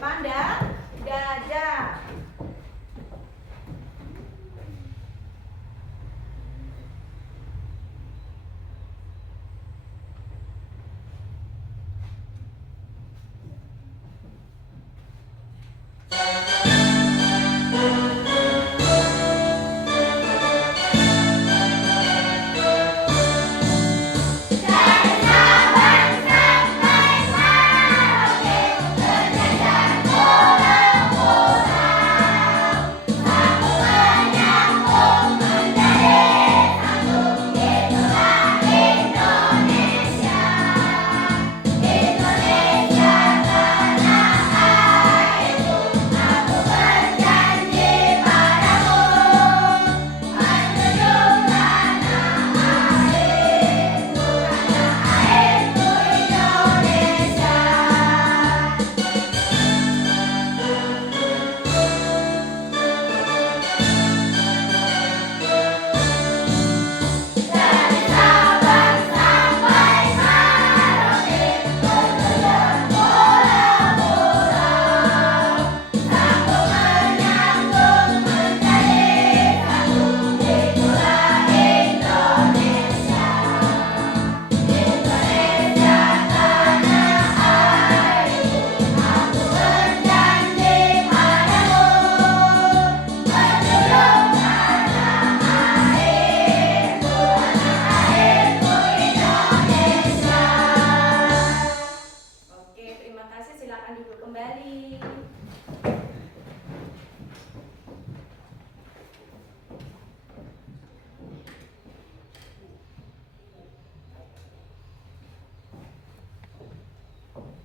depan dada.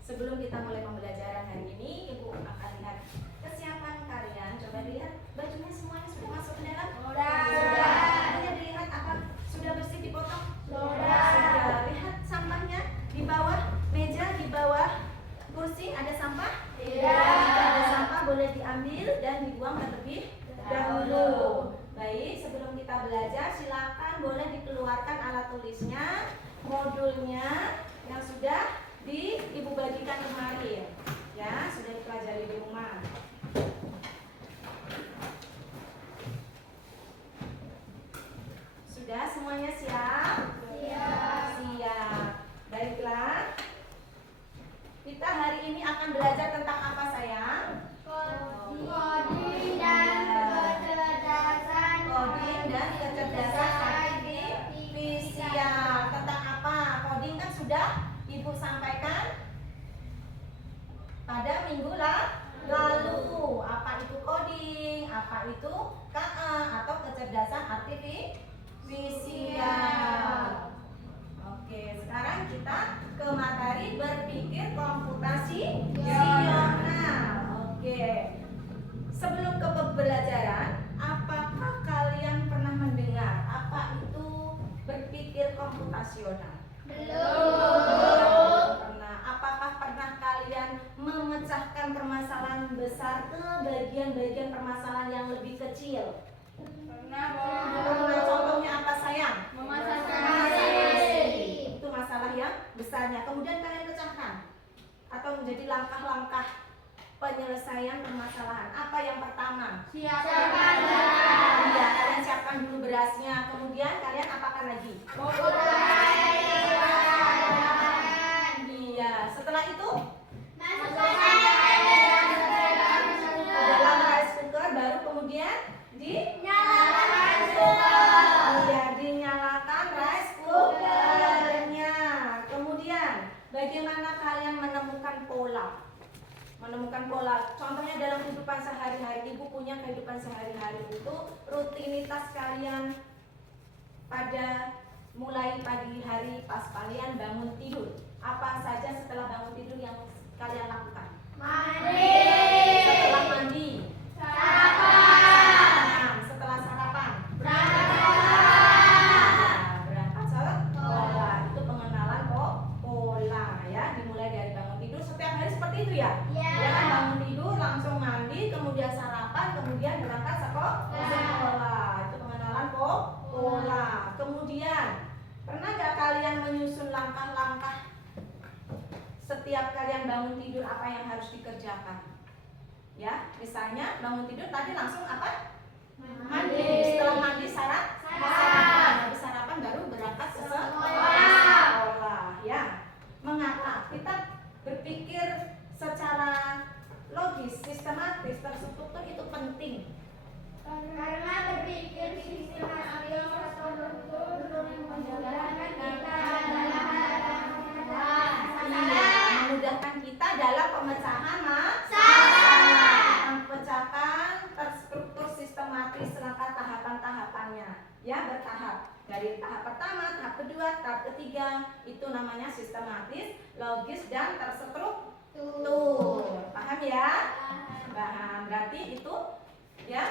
Sebelum kita mulai pembelajaran hari ini, Ibu akan lihat kesiapan kalian. Coba lihat bajunya semuanya sudah masuk ke dalam? Sudah. Sudah dilihat apa? Sudah bersih dipotong? Sudah. Lihat sampahnya di bawah meja, di bawah kursi ada sampah? Tidak. Jika ada sampah boleh diambil dan dibuang terlebih dahulu. Baik, sebelum kita belajar silakan boleh dikeluarkan alat tulisnya, modulnya yang sudah Ibu bagikan kemarin, ya sudah dipelajari di rumah. Sudah semuanya siap? Siap. Baiklah. Kita hari ini akan belajar tentang apa sayang? Coding dan kecerdasan. Coding dan kecerdasan artifisial. Tentang apa? Coding kan sudah Ibu sampaikan pada minggu lalu. Apa itu coding? Apa itu KA atau kecerdasan artifisial? Oke, sekarang kita ke materi berpikir komputasional. Oke. Sebelum ke pembelajaran, apakah kalian pernah mendengar apa itu berpikir komputasional? Belum. Pernah. Apakah pernah kalian memecahkan permasalahan besar ke bagian-bagian permasalahan yang lebih kecil? Pernah. Contohnya apa sayang? Memasakkan nasi. Itu masalah yang besarnya. Kemudian kalian pecahkan atau menjadi langkah-langkah penyelesaian permasalahan. Apa yang pertama? Siapkan Iya, kalian siapkan dulu berasnya. Kemudian kalian apakan lagi? Iya, setelah itu dalam rice cooker, baru kemudian dinyalakan rice cookernya. Kemudian bagaimana kalian menemukan pola? Contohnya dalam kehidupan sehari-hari, Ibu punya kehidupan sehari-hari itu rutinitas kalian pada mulai pagi hari pas kalian bangun tidur. Apa saja setelah bangun tidur yang kalian lakukan? Setelah mandi sarapan. Setelah sarapan berangkat sekolah. Itu pengenalan pola ya, dimulai dari bangun tidur. Setiap hari seperti itu ya? Jangan bangun tidur langsung mandi, kemudian sarapan, kemudian berangkat sekolah. Itu pengenalan pola. Kemudian pernah gak kalian menyusun langkah-langkah setiap kalian bangun tidur apa yang harus dikerjakan? Ya, misalnya bangun tidur tadi langsung apa? Mandi. Setelah mandi sarapan. Habis sarapan baru berangkat ke sekolah. Ya. Mengapa kita berpikir secara logis, sistematis, terstruktur itu penting? Karena berpikir sistematis terstruktur memudahkan kita memudahkan kita dalam pemecahan masalah. Memecahkan terstruktur sistematis serta tahapan-tahapannya. Ya, bertahap. Dari tahap pertama, tahap kedua, tahap ketiga, itu namanya sistematis, logis, dan terstruktur. Paham ya? Paham. Berarti itu ya.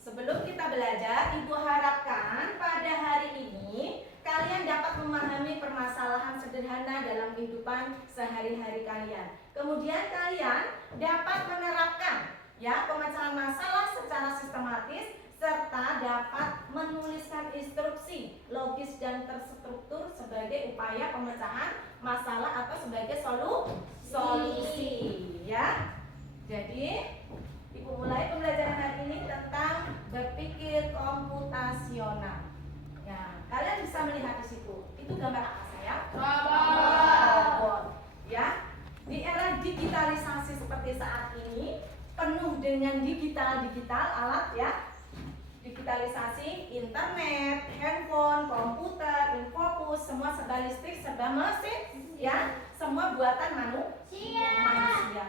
Sebelum kita belajar, Ibu harapkan pada hari ini kalian dapat memahami permasalahan sederhana dalam kehidupan sehari-hari kalian. Kemudian kalian dapat menerapkan ya pemecahan masalah secara sistematis serta dapat menuliskan instruksi logis dan terstruktur sebagai upaya pemecahan masalah atau sebagai solusi ya. Jadi Ibu mulai pembelajaran hari ini tentang berpikir komputasional. Ya, kalian bisa melihat di situ. Itu gambar apa sayang? Robot. Ya. Di era digitalisasi seperti saat ini, penuh dengan digital alat ya. Digitalisasi internet, handphone, komputer, infocus, semua serba listrik, serba mesin, ya, semua buatan manusia,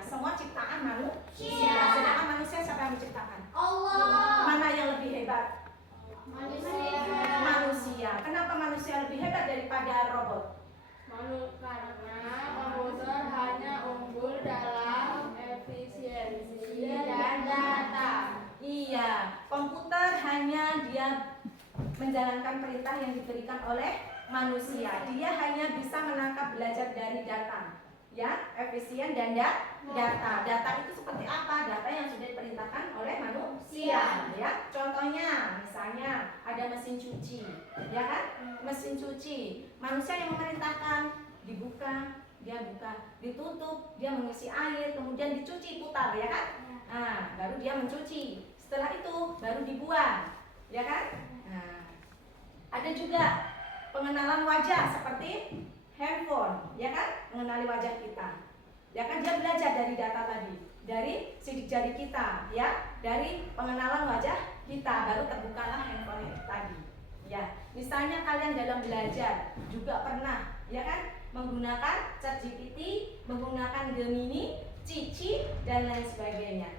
semua ciptaan manusia. Sedangkan manusia siapa yang menciptakan? Allah. Mana yang lebih hebat? Manusia. Kenapa manusia lebih hebat daripada robot? Karena komputer hanya unggul dalam efisiensi dan data. Iya, komputer hanya dia menjalankan perintah yang diberikan oleh manusia. Dia hanya bisa menangkap belajar dari data. Ya, efisien dan data. Data itu seperti apa? Data yang sudah diperintahkan oleh manusia. Ya, contohnya, misalnya ada mesin cuci, ya kan? Mesin cuci, manusia yang memerintahkan dibuka, dia buka, ditutup, dia mengisi air, kemudian dicuci putar, ya kan? Nah, baru dia mencuci. Setelah itu baru dibuang, ya kan? Nah, ada juga pengenalan wajah seperti handphone, ya kan? Mengenali wajah kita, ya kan? Dia belajar dari data tadi, dari sidik jari kita, ya, dari pengenalan wajah kita, baru terbukalah handphone tadi. Ya, misalnya kalian dalam belajar juga pernah, ya kan? Menggunakan ChatGPT, menggunakan Gemini, Cici, dan lain sebagainya.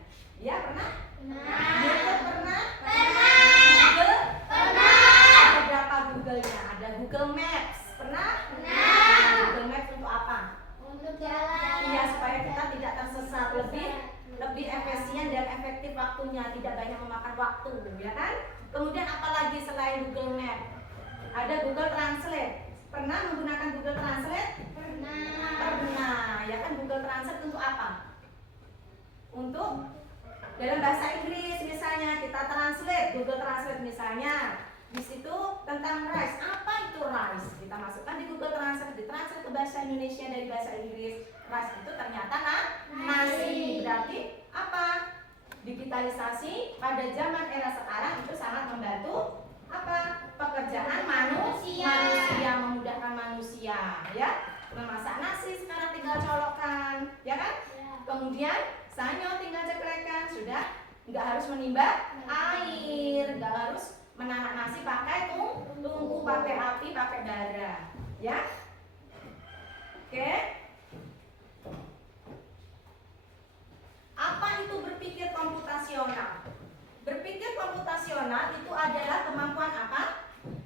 Ya, pernah? YouTube pernah? Google? Ada berapa Google-nya? Ada Google Maps. Pernah? Google Maps untuk apa? Untuk jalan. Iya, supaya kita tidak tersesat, lebih efisien dan efektif waktunya, tidak banyak memakan waktu, ya kan? Kemudian apalagi selain Google Maps? Ada Google Translate. Pernah menggunakan Google Translate? Pernah. Ya kan, Google Translate untuk apa? Untuk dalam bahasa Inggris misalnya kita translate, Google Translate misalnya di situ tentang rice. Apa itu rice? Kita masukkan di Google Translate, ditranslate ke bahasa Indonesia dari bahasa Inggris. Rice itu ternyata nasi. Berarti apa? Digitalisasi pada zaman era sekarang itu sangat membantu apa? Pekerjaan manusia, memudahkan manusia, ya. Memasak nasi sekarang tinggal colokkan, ya kan? Kemudian sanyo tinggal ceklekkan, sudah nggak harus menimba air, nggak harus menanak nasi pakai tungku, pakai api, pakai bara, ya. Oke. Apa itu berpikir komputasional? Berpikir komputasional itu adalah kemampuan apa?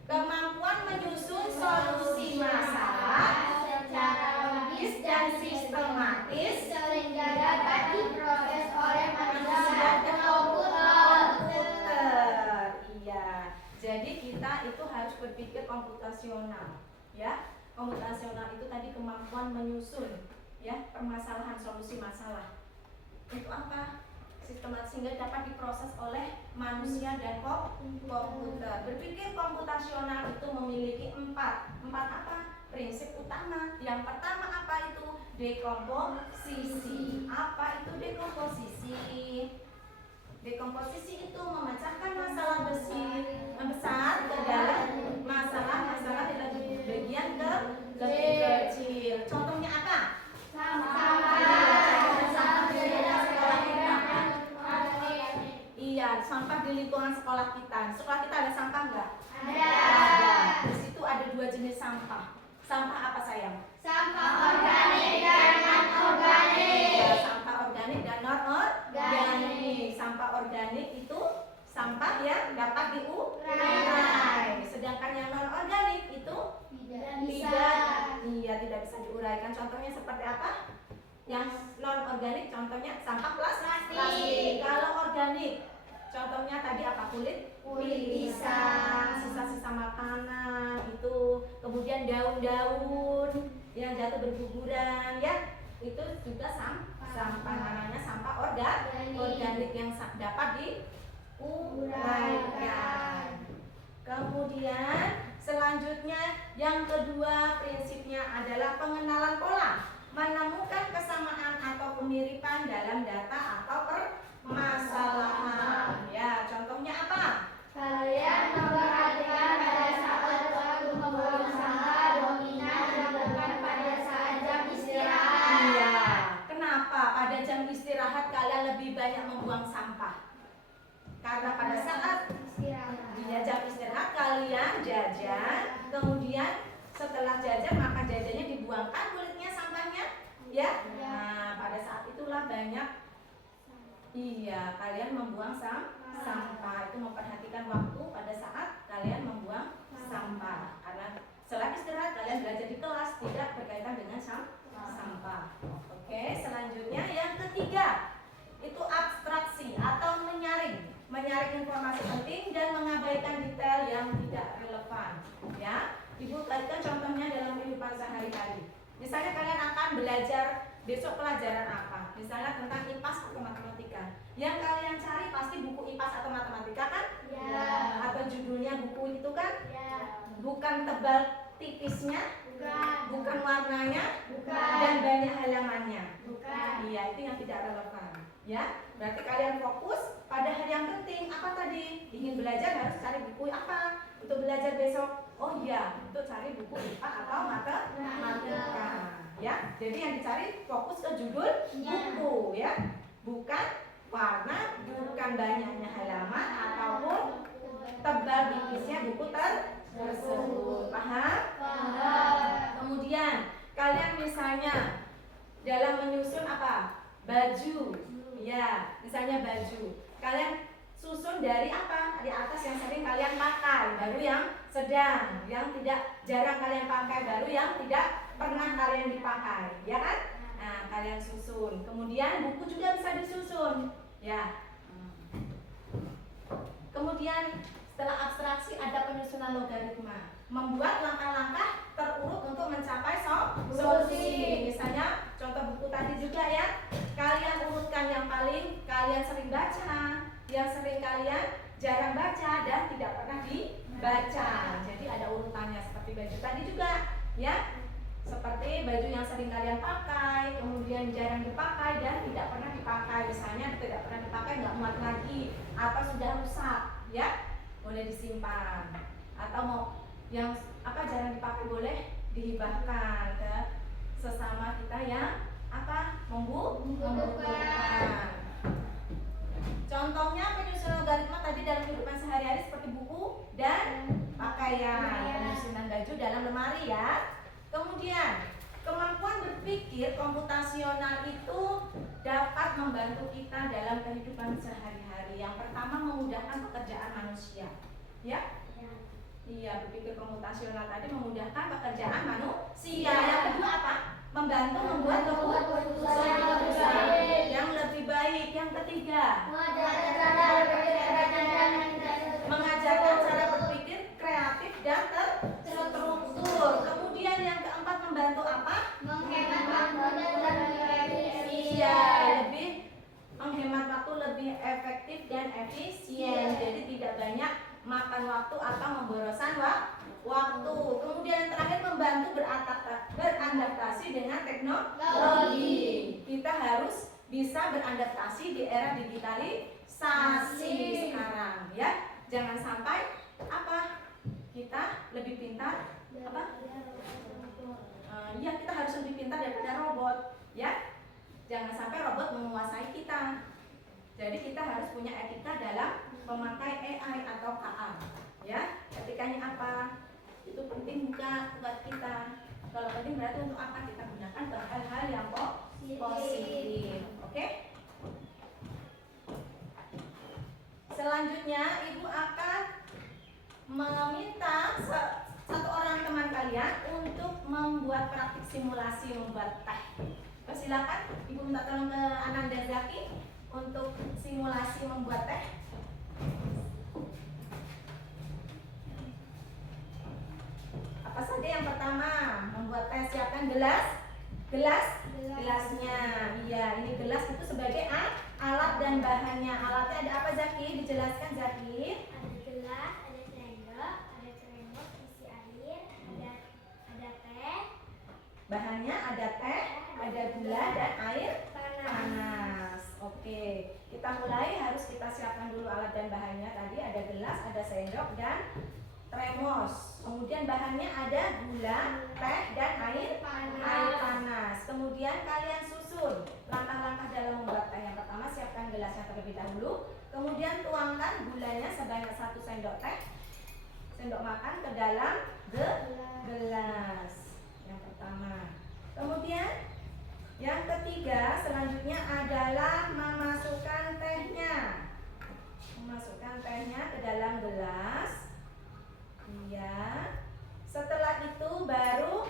Kemampuan menyusun solusi masalah secara logis dan sistematis sehingga dapat diproses oleh manusia dan komputer. Iya. Jadi kita itu harus berpikir komputasional, ya. Komputasional itu tadi kemampuan menyusun, ya, permasalahan, solusi masalah. Itu apa? Sistematis sehingga dapat diproses oleh manusia dan komputer. Berpikir komputasional itu memiliki empat apa? prinsip utama. Yang pertama apa itu? Dekomposisi. Apa itu dekomposisi? Dekomposisi itu memecahkan masalah besar ke dalam masalah-masalah di bagian lebih kecil. Contohnya apa? Iya, sampah di lingkungan sekolah kita. Sekolah kita ada sampah nggak? Ada. Di situ ada 2 jenis sampah. Sampah apa sayang? Sampah organik dan non-organik. Ya, sampah organik dan non-organik. Sampah organik itu sampah yang dapat diurai. Sedangkan yang non-organik itu tidak bisa diuraikan. Contohnya seperti apa? Yang non-organik contohnya sampah plastik. Kalau organik contohnya tadi apa? Kulit pisang, sisa-sisa makanan itu, kemudian daun-daun yang jatuh berguguran, ya itu juga sampah, namanya sampah organik yang dapat diuraikan. Kemudian selanjutnya yang kedua prinsipnya adalah pengenalan pola, menemukan kesamaan atau kemiripan dalam data atau permasalahan. Ya, contohnya apa? Kalian memperhatikan pada saat waktu membuang sampah dominan dilakukan pada saat jam istirahat. Iya. Kenapa pada jam istirahat kalian lebih banyak membuang sampah? Karena pada saat jam istirahat kalian jajan, kemudian setelah jajan maka jajannya dibuangkan kulitnya, sampahnya, ya. Nah, pada saat itulah banyak kalian membuang sampah. Itu memperhatikan waktu pada saat kalian membuang sampah. Karena setelah istirahat kalian belajar di kelas, tidak berkaitan dengan sampah. Oke, selanjutnya yang ketiga itu abstraksi atau menyaring informasi penting dan mengabaikan detail yang tidak relevan. Ya, Ibu berikan contohnya dalam kehidupan sehari-hari. Misalnya kalian akan belajar besok pelajaran apa? Misalnya tentang IPAS atau matematika. Yang kalian cari pasti buku IPAS atau matematika kan? Ya. Atau judulnya buku itu kan? Ya. Bukan tebal tipisnya, bukan warnanya, dan banyak halamannya. Iya, itu yang tidak relevan. Ya, berarti kalian fokus pada hal yang penting. Apa tadi? Ingin belajar harus cari buku apa? Untuk belajar besok. Oh iya, untuk cari buku IPA atau matematika. Ya, jadi yang dicari fokus ke judul buku, ya, bukan warna, bukan banyaknya halaman ataupun tebal tipisnya buku tersebut. Paham? Kemudian kalian misalnya dalam menyusun apa? Baju. Ya, misalnya baju. Kalian susun dari apa? Dari atas yang sering kalian pakai, baru yang sedang, yang tidak jarang kalian pakai, baru yang tidak pernah kalian dipakai, ya kan? Nah, kalian susun. Kemudian buku juga bisa disusun, ya. Kemudian setelah abstraksi ada penyusunan logaritma, membuat langkah-langkah terurut untuk mencapai solusi. Misalnya contoh buku tadi juga ya, kalian urutkan yang paling kalian sering baca, yang sering kalian jarang baca dan tidak pernah dibaca. Jadi ada urutannya seperti baju tadi juga, ya. Seperti baju yang sering kalian pakai, kemudian jarang dipakai dan tidak pernah dipakai. Misalnya tidak pernah dipakai, nggak muat lagi, atau sudah rusak, ya, boleh disimpan. Atau mau yang jarang dipakai boleh dihibahkan ke sesama kita yang membutuhkan. Contohnya penyusunan logaritma tadi dalam kehidupan sehari-hari seperti buku dan pakaian, penyusunan baju dalam lemari, ya. Kemudian kemampuan berpikir komputasional itu dapat membantu kita dalam kehidupan sehari-hari. Yang pertama, memudahkan pekerjaan manusia, ya. Iya, berpikir komputasional tadi memudahkan pekerjaan manusia. Yang kedua apa? Membantu membuat keputusan yang lebih baik. Yang ketiga, mengajarkan cara berpikir kreatif dan terstruktur. Kemudian yang keempat, membantu apa? Menghemat waktu dan Iya, lebih menghemat waktu, lebih efektif dan efisien. Jadi tidak banyak makan waktu atau memboroskan waktu. Kemudian yang terakhir membantu beradaptasi dengan teknologi. Kita harus bisa beradaptasi di era digitalisasi sekarang ya. Jangan sampai apa? Kita lebih pintar apa? Ya, kita harus lebih pintar daripada robot ya. Jangan sampai robot menguasai kita. Jadi kita harus punya etika dalam memakai AI atau KA ya. Etikanya apa? Itu penting bukan buat kita. Kalau penting berarti untuk apa kita gunakan buat hal-hal yang positif. Oke? Selanjutnya ibu akan meminta satu orang teman kalian untuk membuat praktik simulasi membuat teh. Silakan ibu minta tolong ke Ananda Zaki untuk simulasi membuat teh. Apa saja yang pertama? Membuat teh, siapkan gelasnya. Iya, ini gelas itu sebagai alat dan bahannya. Alatnya ada apa Zaki? Dijelaskan Zaki. Ada gelas, ada sendok, ada termos isi air, ada teh. Bahannya ada teh, ada gula dan air panas. Oke, kita mulai. Harus kita siapkan dulu alat dan bahannya. Tadi ada gelas, ada sendok dan termos. Kemudian bahannya ada gula, teh dan air panas. Kemudian kalian susun langkah-langkah dalam membuat teh. Yang pertama siapkan gelasnya terlebih dahulu. Kemudian tuangkan gulanya sebanyak 1 sendok teh, sendok makan ke dalam gelas. Yang pertama. Kemudian yang ketiga selanjutnya adalah memasukkan tehnya. Memasukkan tehnya ke dalam gelas. Iya. Setelah itu baru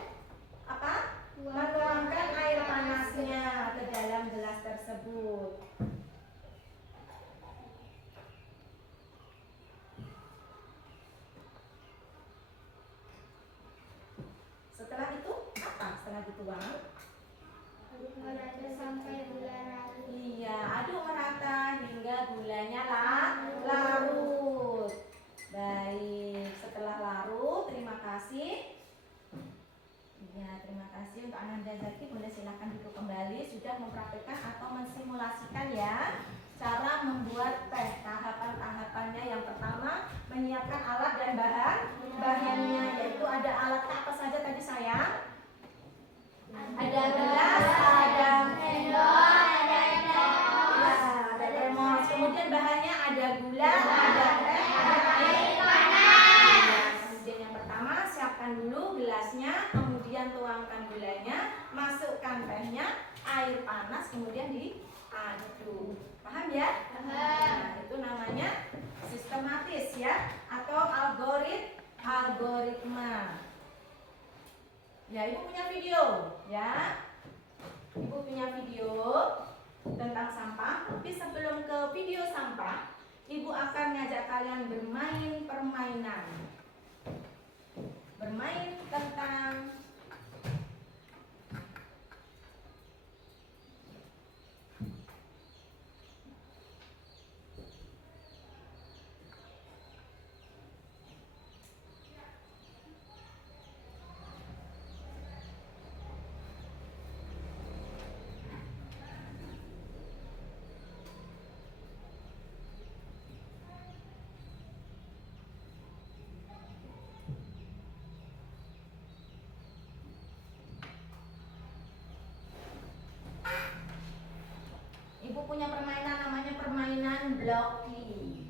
apa? Menuangkan air panasnya ke dalam gelas tersebut. Setelah itu apa? Setelah dituang, Aduk merata sampai gula larut. iya, aduk merata hingga gulanya larut. Baik, setelah larut, terima kasih. Ya, terima kasih untuk Ananda Zaki. Boleh silakan duduk kembali. Sudah mempraktikkan atau mensimulasikan ya cara membuat teh. Tahapan-tahapannya yang pertama menyiapkan alat dan bahannya, yaitu ada alat apa saja tadi sayang? Ada gelas, ada Sendok, ada ada termos. Kemudian bahannya ada gula, ada teh, ada air panas. Kemudian yang pertama siapkan dulu gelasnya, kemudian tuangkan gulanya, masukkan tehnya, air panas, kemudian diaduk. Paham ya? Nah, itu namanya sistematis ya, atau algoritma. Ya, ibu punya video ya. Ibu punya video tentang sampah. Tapi sebelum ke video sampah, ibu akan ngajak kalian bermain permainan. Bermain tentang ibu punya permainan namanya permainan Blockly.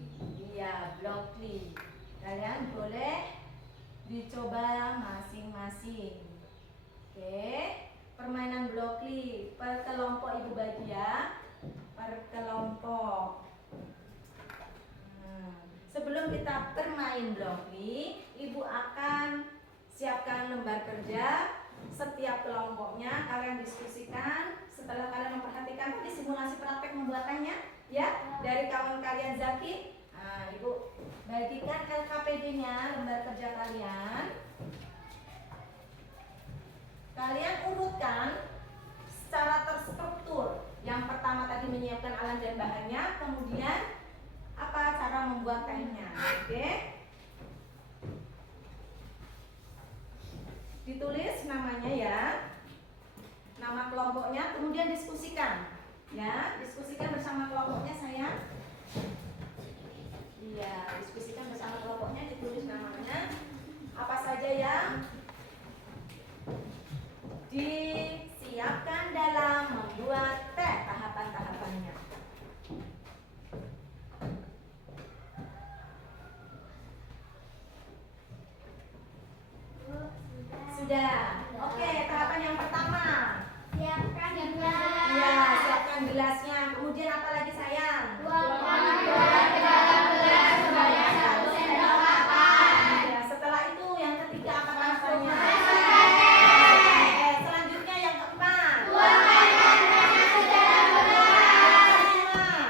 Iya, Blockly. Kalian boleh dicoba masing-masing. Oke, permainan Blockly. Per kelompok ibu bagi ya. Per kelompok. Sebelum kita bermain Blockly, ibu akan siapkan lembar kerja. Setiap kelompoknya kalian diskusikan. Setelah kalian memperhatikan tadi simulasi praktek membuatannya ya dari kawan kalian Zaki, ibu bagikan LKPD-nya, lembar kerja kalian. Kalian urutkan secara terstruktur. Yang pertama tadi menyiapkan alat dan bahannya, kemudian apa cara membuat tehnya. Oke. kemudian diskusikan. Ya, diskusikan bersama kelompoknya sayang. Iya, diskusikan bersama kelompoknya, ditulis namanya. Apa saja yang disiapkan dalam membuat teh, tahapan-tahapannya. Sudah. Oke, tahapan yang pertama. Siapkan gelas. Iya, siapkan gelasnya. Kemudian apa lagi sayang? Tuangkan gula ke dalam gelas sebanyak 1 sendok makan. Ya, setelah itu yang ketiga apa tahapannya? Selanjutnya yang keempat. Tuangkan garam ke dalam gelas.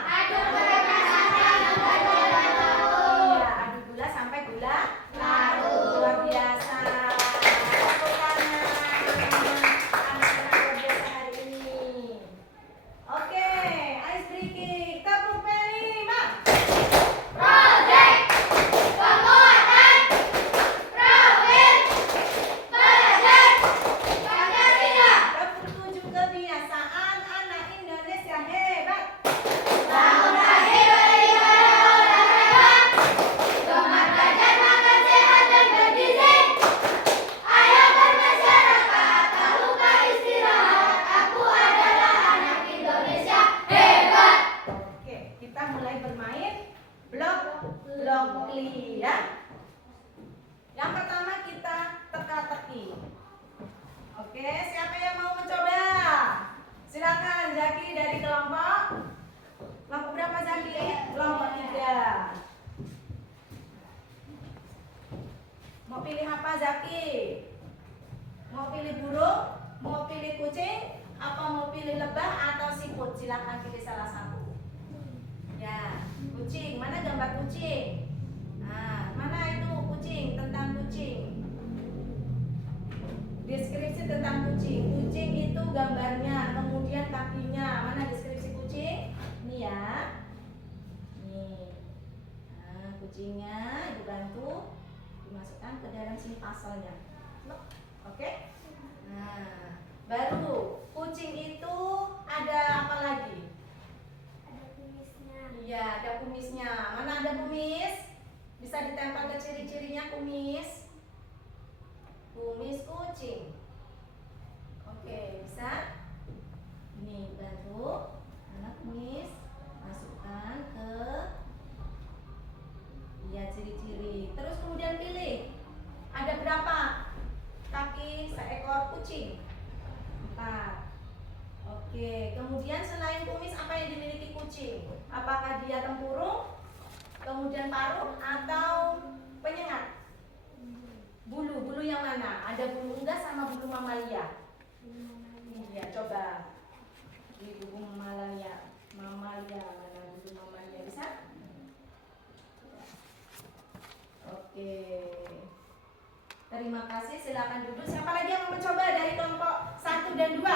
Aduk gula sampai gula larut. Iya, aduk gula sampai gula larut. Luar biasa. Tepuk tangan. Anak-anak luar biasa hari ini. Oke, ice breaking. Tepuk kelima. Project penguatan profil pelajar Pancasila. Tepuk tujuh kebiasaan anak Indonesia hebat. Bangun pagi beribadah olahraga, gemar belajar makan sehat dan bergizi. Ayo bermasyarakat, tak lupa istirahat. Aku adalah anak Indonesia hebat. Oke, kita mulai bermain blok-blokly ya. Yang pertama kita teka-teki. Oke, siapa yang mau mencoba? Silakan Zaki dari kelompok berapa Zaki? Kelompok 3. Mau pilih apa Zaki? Mau pilih burung? Mau pilih kucing? Apa mau pilih lebah atau siput? Silakan pilih salah satu. Ya, kucing. Mana gambar kucing? Nah, mana itu kucing? Tentang kucing. Deskripsi tentang kucing. Kucing itu gambarnya, kemudian kakinya. Mana deskripsi kucing? Ini ya. Nih. Nah, kucingnya dibantu dimasukkan ke dalam sini pasalnya. Oke? Nah, baru kucing itu ada apa lagi? Ada kumisnya. Iya, ada kumisnya. Mana ada kumis? Bisa ditempel ke ciri-cirinya kumis. Kumis kucing. Oke, bisa? Ini bantu anak kumis masukkan ke ciri-ciri. Terus kemudian pilih. Ada berapa kaki seekor kucing? 4. Oke, kemudian selain kumis apa yang dimiliki kucing? Apakah dia tempurung, kemudian paruh atau penyengat? Bulu yang mana? Ada bulu unggas sama bulu mamalia. Iya, coba di bulu mamalia. Mana bulu mamalia bisa? Oke. Terima kasih, silakan duduk. Siapa lagi yang mau mencoba dari kelompok 1 dan 2?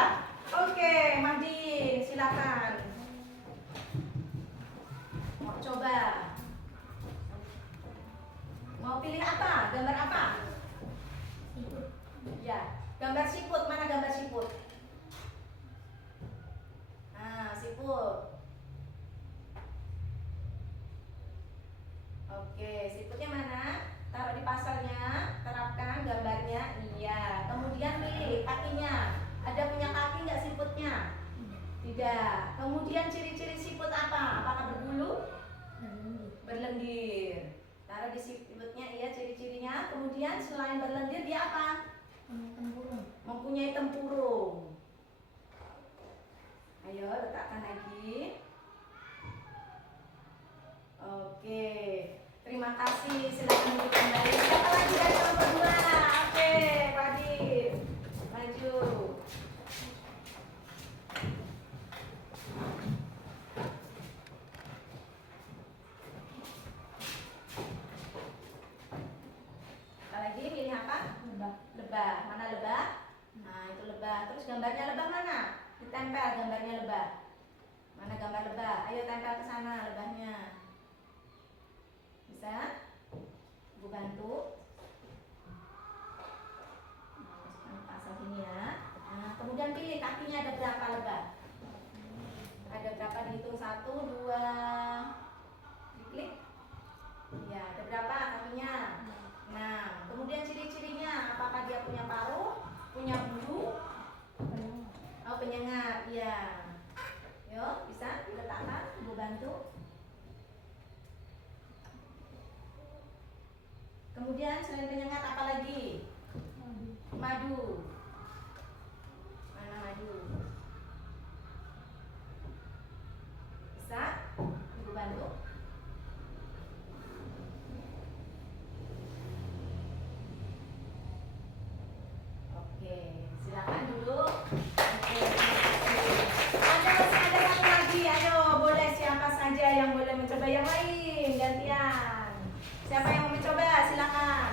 Oke, Madin, silakan. Mau coba? Mau pilih apa? Gambar apa? Ya, gambar siput. Mana gambar siput? Nah, siput. Oke, siputnya mana? Taruh di pasalnya, terapkan gambarnya. Iya, kemudian pilih kakinya. Ada punya kaki nggak siputnya? Tidak. Kemudian ciri-ciri siput apa? Apakah berbulu? Berlendir. Taruh di siputnya, iya ciri-cirinya. Kemudian selain berlendir dia apa? Mempunyai tempurung. Ayo letakkan lagi. Oke. Terima kasih. Silakan duduk kembali. Siapa lagi dari kelompok 2? Oke, Padin. Maju. Lagi pilih apa? Lebah. Mana lebah? Nah, itu lebah. Terus gambarnya lebah mana? Ditempel gambarnya lebah. Mana gambar lebah? Ayo tempel ke sana lebahnya. Bisa? Ibu bantu. Nah, masukkan pasal sini ya. Nah, Kemudian pilih kakinya ada berapa lebar. Ada berapa, dihitung 1, 2, diklik. Ya, ada berapa kakinya? Nah, kemudian ciri-cirinya, apakah dia punya paruh, punya bulu? Oh, penyengat, ya. Yuk, bisa diletakkan, Ibu bantu. Kemudian selain penyengat apa lagi? Madu. Mana madu? Bisa? Ibu bantu. Oke, silakan duduk. Oke, masih ada satu lagi. Ayo, boleh siapa saja yang boleh mencoba yang lain, gantian. Siapa yang mau mencoba? Silakan.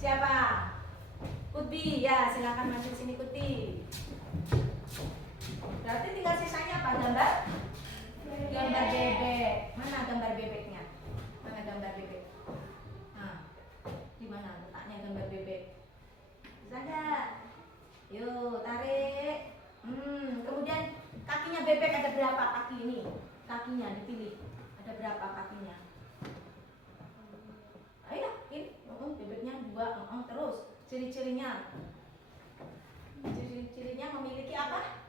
Siapa? Kuti, ya silakan maju sini Kuti. Berarti tinggal sisanya apa? Gambar? Gambar bebek. Mana gambar bebeknya? Mana gambar bebek? Nah, di mana letaknya gambar bebek? Bisa nggak? Yuk, tarik. Kemudian kakinya bebek ada berapa kaki ini? Kakinya dipilih. Ada berapa kakinya? Ayo, ini bebeknya 2. Terus ciri-cirinya. Ciri-cirinya memiliki apa?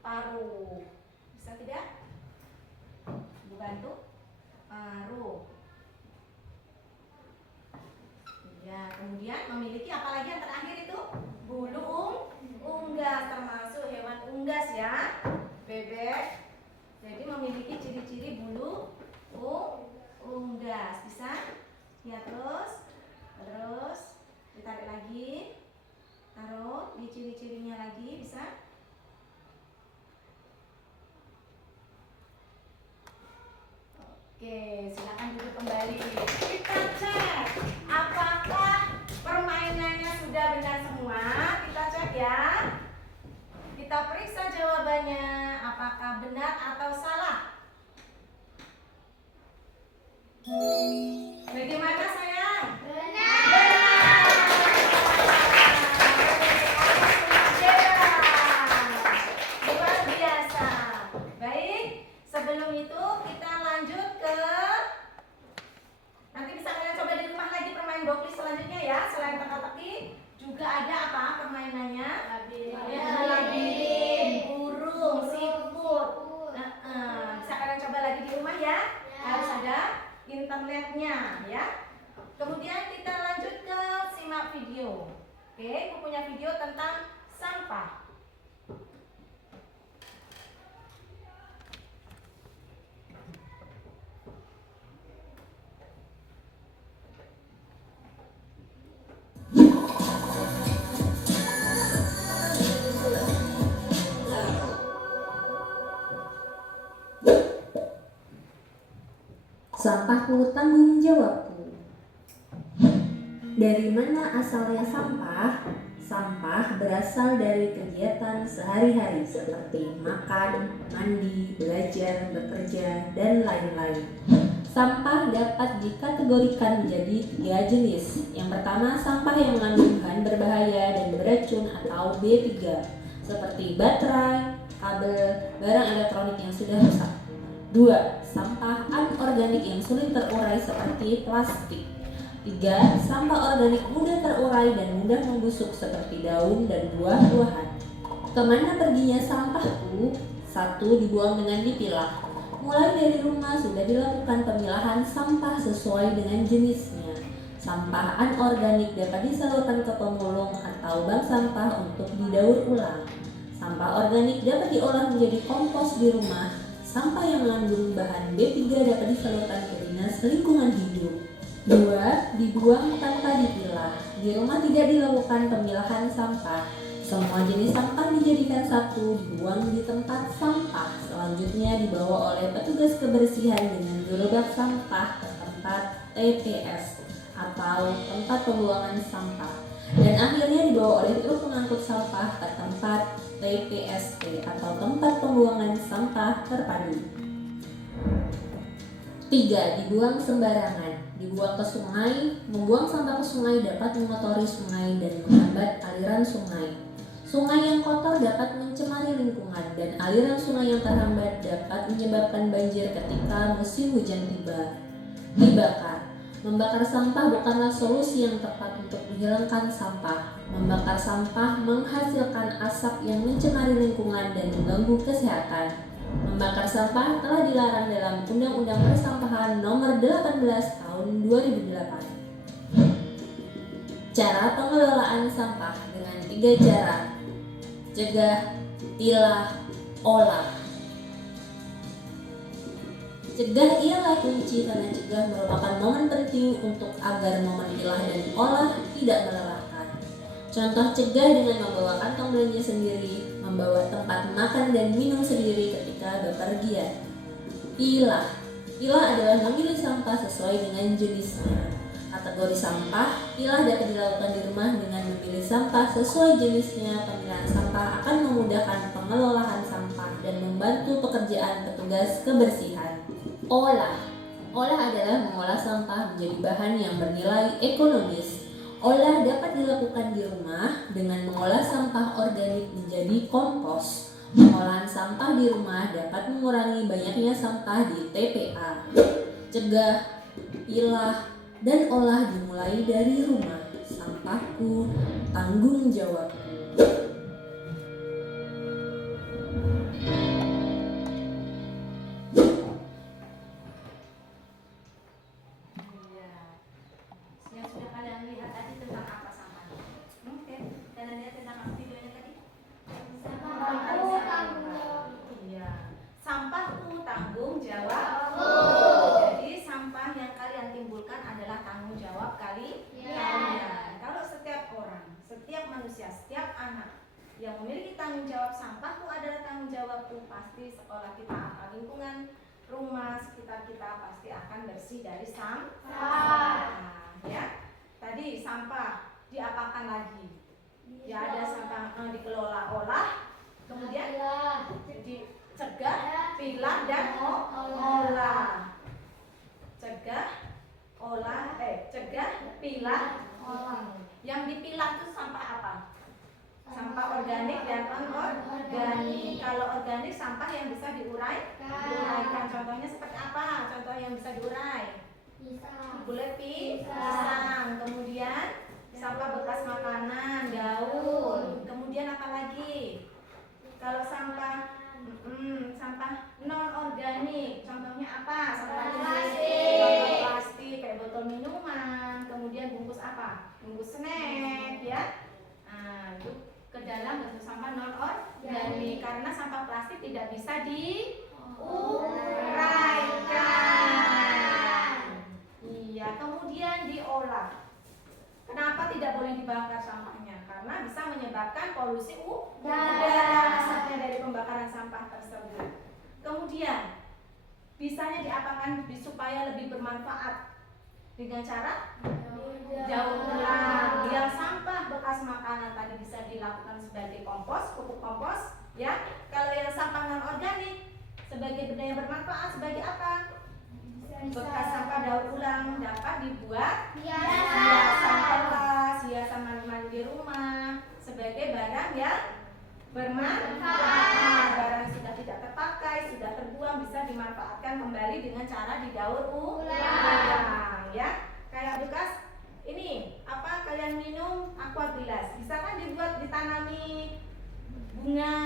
Paruh. Bisa tidak? Ibu bantu. Paruh. Ya, kemudian memiliki apa lagi yang terakhir itu? Bulu unggas, termasuk hewan unggas ya. Bebek. Jadi memiliki ciri-ciri bulu unggas. Bisa? Ya, terus ditarik lagi, taruh di ciri-cirinya lagi, bisa? Oke, silakan duduk kembali. Kita cek apakah permainannya sudah benar semua. Kita cek ya. Kita periksa jawabannya, apakah benar atau salah. Bagaimana sayang? Luar biasa. Baik, sebelum itu kita lanjut ke, nanti bisa kalian coba di rumah lagi permain boklis selanjutnya ya. Selain teka-teki juga ada apa permainannya? Labirin, burung, siput. Bisa kalian coba lagi di rumah ya. Harus ada internetnya ya. Kemudian kita lanjut ke simak video. Oke, aku punya video tentang sampah. Sampahku tanggung jawabku. Dari mana asalnya sampah? Sampah berasal dari kegiatan sehari-hari seperti makan, mandi, belajar, bekerja, dan lain-lain. Sampah dapat dikategorikan menjadi 3 jenis. Yang pertama, sampah yang mengandung bahan berbahaya dan beracun atau B3, seperti baterai, kabel, barang elektronik yang sudah rusak. 2. Sampah anorganik yang sulit terurai seperti plastik. 3. Sampah organik mudah terurai dan mudah membusuk seperti daun dan buah-buahan. Kemana perginya sampahku? 1. Dibuang dengan dipilah. Mulai dari rumah sudah dilakukan pemilahan sampah sesuai dengan jenisnya. Sampah anorganik dapat disalurkan ke pemulung atau bank sampah untuk didaur ulang. Sampah organik dapat diolah menjadi kompos di rumah. Sampah yang mengandung bahan B3 dapat disalurkan ke Dinas Lingkungan Hidup. 2. Dibuang tanpa dipilah. Di rumah tidak dilakukan pemilahan sampah. Semua jenis sampah dijadikan satu, dibuang di tempat sampah. Selanjutnya dibawa oleh petugas kebersihan dengan gerobak sampah ke tempat TPS atau tempat pembuangan sampah. Dan akhirnya dibawa oleh truk pengangkut sampah ke tempat TPST atau tempat pembuangan sampah terpadu. 3. Dibuang sembarangan. Dibuang ke sungai. Membuang sampah ke sungai dapat mengotori sungai dan menghambat aliran sungai. Sungai yang kotor dapat mencemari lingkungan dan aliran sungai yang terhambat dapat menyebabkan banjir ketika musim hujan tiba. Dibakar. Membakar sampah bukanlah solusi yang tepat untuk menghilangkan sampah. Membakar sampah menghasilkan asap yang mencemari lingkungan dan mengganggu kesehatan. Membakar sampah telah dilarang dalam Undang-Undang Persampahan Nomor 18 Tahun 2008. Cara pengelolaan sampah dengan 3 cara. Cegah, pilah, olah. Cegah ialah kunci karena cegah merupakan momen penting untuk agar momen pilah dan olah tidak melelahkan. Contoh cegah dengan membawa kantong belanja sendiri, membawa tempat makan dan minum sendiri ketika bepergian. Pilah. Pilah adalah memilih sampah sesuai dengan jenisnya. Kategori sampah, pilah dapat dilakukan di rumah dengan memilih sampah sesuai jenisnya. Pemilihan sampah akan memudahkan pengelolaan sampah dan membantu pekerjaan petugas kebersihan. Olah. Olah adalah mengolah sampah menjadi bahan yang bernilai ekonomis. Olah dapat dilakukan di rumah dengan mengolah sampah organik menjadi kompos. Pengolahan sampah di rumah dapat mengurangi banyaknya sampah di TPA. Cegah, pilah, dan olah dimulai dari rumah. Sampahku, tanggung jawabku. Yang sudah kalian lihat tadi tentang apa sampah? Oke, kalian lihat tentang apa videonya tadi? Sampahku tanggung jawabku. Iya, sampahku tanggung jawabku. Jadi sampah yang kalian timbulkan adalah tanggung jawab kalian. Kalau setiap orang, setiap manusia, setiap anak yang memiliki tanggung jawab sampahku adalah tanggung jawabku, pasti sekolah kita akan lingkungan rumah sekitar kita pasti akan bersih dari sampah. Ya, tadi sampah diapakan lagi? Ya ada sampah dikelola olah, kemudian dicegah, pilah dan olah. Cegah, pilah, olah. Yang dipilah itu sampah apa? Sampah organik dan anorganik. Kalau organik sampah yang bisa diuraikan. Contohnya seperti apa? Contoh yang bisa diurai. Kulit pisang, kemudian sampah bekas makanan, daun, kemudian apa lagi? Kalau sampah non organik, contohnya apa? Sampah plastik, kayak botol minuman, kemudian bungkus apa? Bungkus snack, ya. Nah, itu ke dalam bentuk sampah non organik karena sampah plastik tidak bisa diuraikan. Iya, kemudian diolah. Kenapa tidak boleh dibakar sampahnya? Karena bisa menyebabkan polusi udara asalnya dari pembakaran sampah tersebut. Kemudian bisanya diapakan supaya lebih bermanfaat? Dengan cara daur ulang. Yang sampah bekas makanan tadi bisa dilakukan sebagai kompos, pupuk kompos, ya. Kalau yang sampah non organik sebagai benda yang bermanfaat sebagai apa? Bekas sampah daur ulang dapat dibuat hiasan kelas, hiasan mainan di rumah sebagai barang yang bermanfaat. Barang yang sudah tidak terpakai, sudah terbuang bisa dimanfaatkan kembali dengan cara didaur ulang, ya. Kayak bekas ini apa kalian minum aqua gelas, bisa kan dibuat ditanami bunga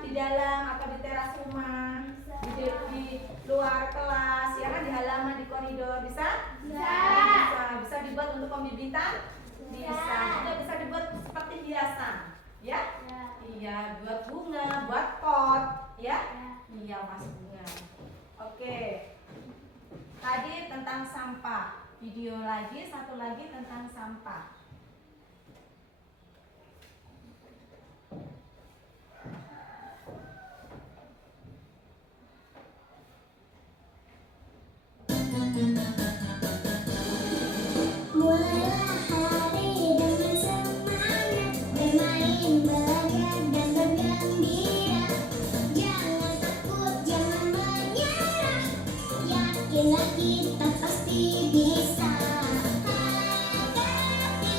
di dalam atau di teras rumah, di luar kelas, ya kan, di halaman, di koridor, bisa dibuat untuk pembibitan, juga bisa dibuat seperti hiasan, ya. Iya, buat bunga, buat pot, ya. Iya, mas bunga. Oke, tadi tentang sampah. Video lagi, satu lagi tentang sampah. Mulailah hari dengan semangat, bermain, belajar dan bergembira. Jangan takut, jangan menyerah. Yakinlah kita pasti bisa. Hadapi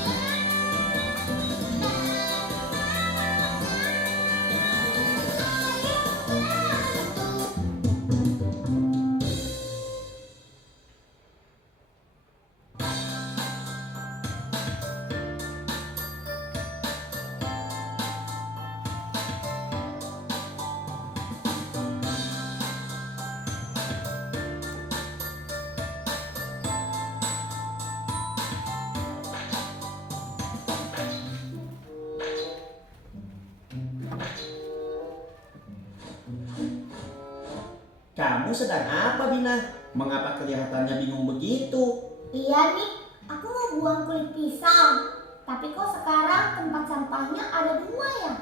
Kamu sedang apa, Bina? Mengapa kelihatannya bingung begitu? Iya nih, aku mau buang kulit pisang. Tapi kok sekarang tempat sampahnya ada 2 ya?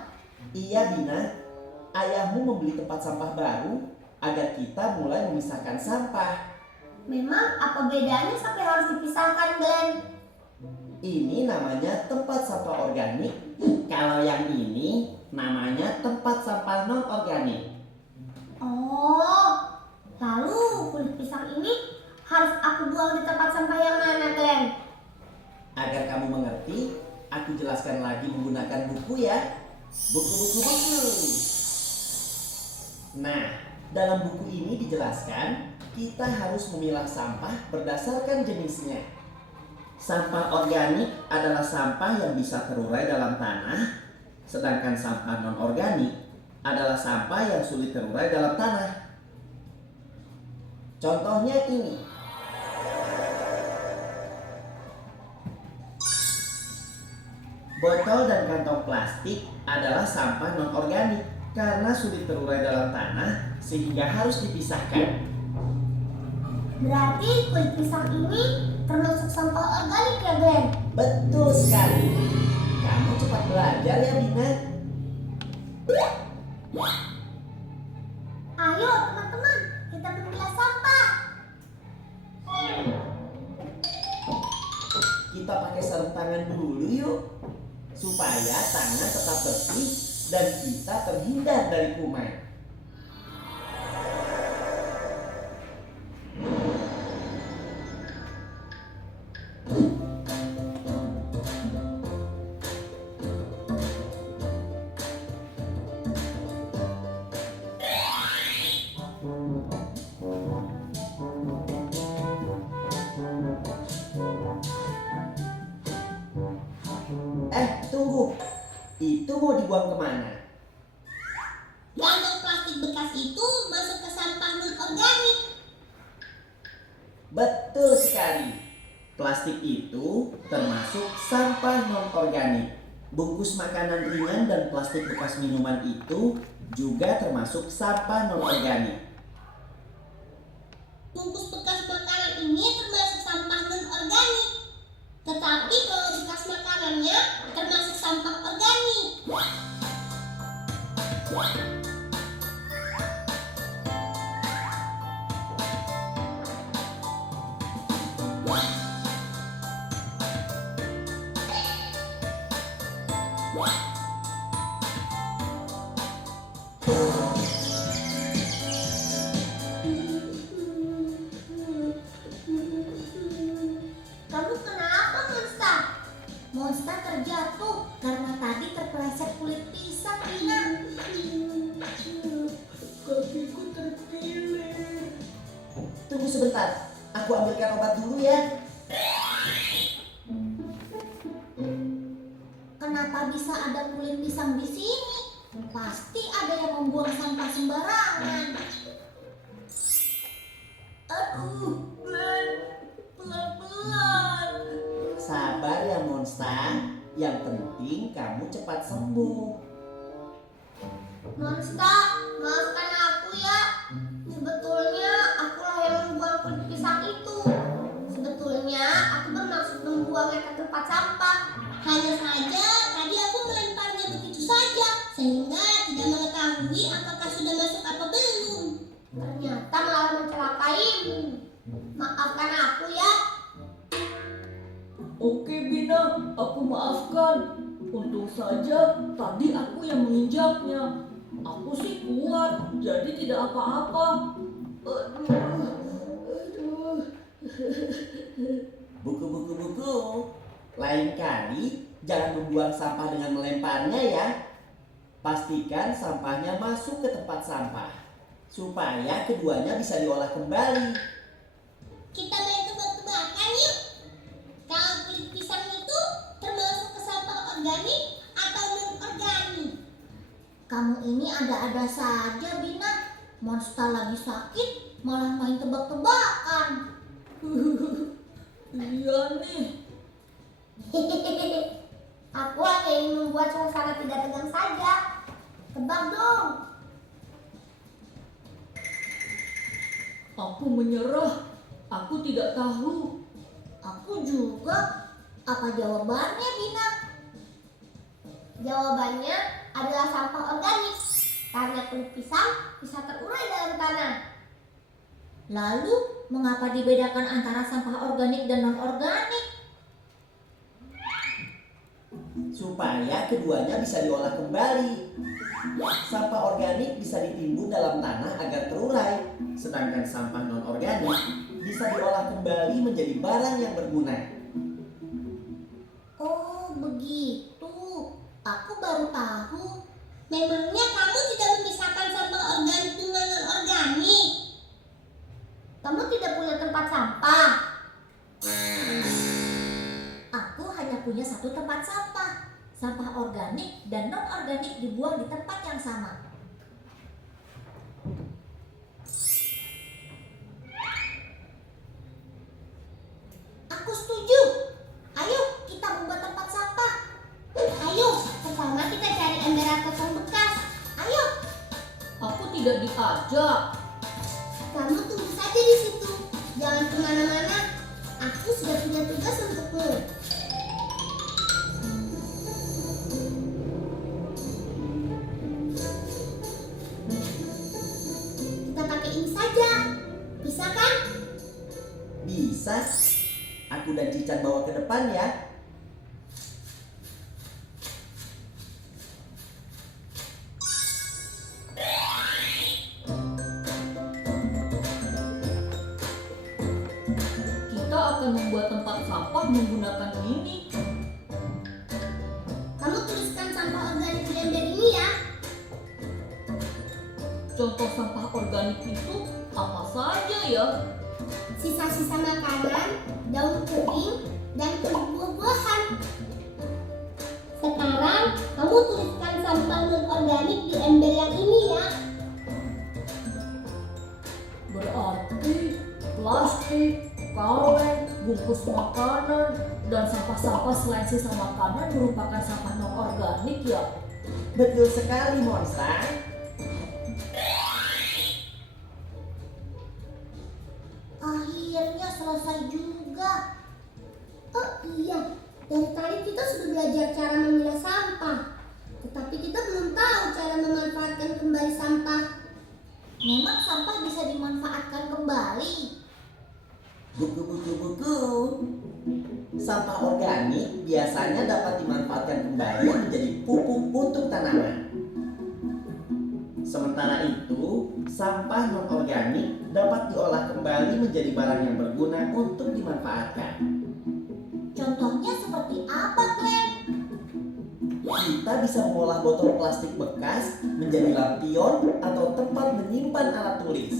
Iya, Bina. Ayahmu membeli tempat sampah baru agar kita mulai memisahkan sampah. Memang apa bedanya sampai harus dipisahkan, Glenn? Ini namanya tempat sampah organik. Kalau yang ini namanya tempat sampah non-organik. Oh, lalu kulit pisang ini harus aku buang di tempat sampah yang mana, Glenn? Agar kamu mengerti, aku jelaskan lagi menggunakan buku ya. Buku. Nah, dalam buku ini dijelaskan kita harus memilah sampah berdasarkan jenisnya. Sampah organik adalah sampah yang bisa terurai dalam tanah, sedangkan sampah non-organik adalah sampah yang sulit terurai dalam tanah. Contohnya ini. Botol dan kantong plastik adalah sampah non-organik karena sulit terurai dalam tanah sehingga harus dipisahkan. Berarti kulit pisang ini termasuk sampah organik ya, Glenn? Betul sekali. Kamu cepat belajar ya, Bina. Ayo teman-teman, kita memilah sampah. Kita pakai sarung tangan dulu yuk, supaya tangan tetap bersih dan kita terhindar dari kuman. Tunggu, itu mau dibuang kemana? Kantong plastik bekas itu masuk ke sampah non-organik. Betul sekali. Plastik itu termasuk sampah non-organik. Bungkus makanan ringan dan plastik bekas minuman itu juga termasuk sampah non-organik. Bungkus bekas makanan ini termasuk sampah non-organik. Tetapi kalau bekas makanannya termasuk sampah organik. Kamu kenapa, Monster? Monster terjatuh karena tadi terpeleset kulit pisang, Bina. Kakiku terkilir. Tunggu sebentar, aku ambilkan obat dulu ya. Kenapa bisa ada kulit pisang di sini? Pasti ada yang membuang sampah sembarangan. Aduh, Glenn, pelan-pelan. Sabar ya Monster, yang penting kamu cepat sembuh. Monster, maafkan aku ya. Sebetulnya akulah yang membuang kulit pisang itu. Sebetulnya aku bermaksud membuangnya ke tempat sampah. Hanya saja tadi aku melemparnya begitu saja, sehingga tidak mengetahui apakah sudah masuk apa belum. Ternyata malah mencelakaimu. Maafkan aku ya. Oke Bina, aku maafkan. Untung saja tadi aku yang menginjaknya. Aku sih kuat, jadi tidak apa-apa. Aduh. Buku. Lain kali jangan membuang sampah dengan melemparnya ya. Pastikan sampahnya masuk ke tempat sampah supaya keduanya bisa diolah kembali. Kita main tebak-tebakan yuk. Kalau kulit pisang itu termasuk ke sampah organik atau non-organik? Kamu ini ada-ada saja, Bina. Monster lagi sakit, malah main tebak-tebakan. Iya nih. Aku hanya ingin membuat suasana tidak tegang saja. Tebak dong. Aku menyerah. Aku tidak tahu. Aku juga. Apa jawabannya, Bina? Jawabannya adalah sampah organik. Karena kulit pisang bisa terurai dalam tanah. Lalu, mengapa dibedakan antara sampah organik dan non-organik? Supaya keduanya bisa diolah kembali. Sampah organik bisa ditimbun dalam tanah agar terurai, sedangkan sampah non-organik bisa diolah kembali menjadi barang yang berguna. Oh, begitu. Aku baru tahu. Memangnya kamu tidak memisahkan sampah organik dengan non-organik? Kamu tidak punya tempat sampah? Aku hanya punya satu tempat sampah. Sampah organik dan non-organik dibuang di tempat yang sama. Aku setuju. Ayo kita membuat tempat sampah. Ayo, pertama kita cari ember atau tong bekas. Ayo, Aku tidak diajak. kamu tunggu saja di situ. Jangan kemana-mana. Aku sudah punya tugas untukmu. Kita pakai ini saja. Bisa kan? Bisa. Aku dan Cican bawa ke depan ya. Kita akan membuat tempat sampah menggunakan ini. Kamu tuliskan sampah organik di ember ini ya. Contoh sampah organik itu apa saja ya? Sisa-sisa makanan, daun kering, dan kulit buah-buahan. Sekarang kamu tuliskan sampah non-organik di ember yang ini ya. Berarti plastik, kaleng, bungkus makanan, dan sampah-sampah selain sisa makanan merupakan sampah non-organik ya? Betul sekali, Monsa. Akhirnya selesai juga. Oh iya, dari tadi kita sudah belajar cara memilah sampah. Tetapi kita belum tahu cara memanfaatkan kembali sampah. Memang sampah bisa dimanfaatkan kembali. Buku. Sampah organik biasanya dapat dimanfaatkan kembali menjadi pupuk untuk tanaman. Sementara itu, sampah non-organik dapat diolah kembali menjadi barang yang berguna untuk dimanfaatkan. Contohnya seperti apa, Glenn? Kita bisa mengolah botol plastik bekas menjadi lampion atau tempat menyimpan alat tulis.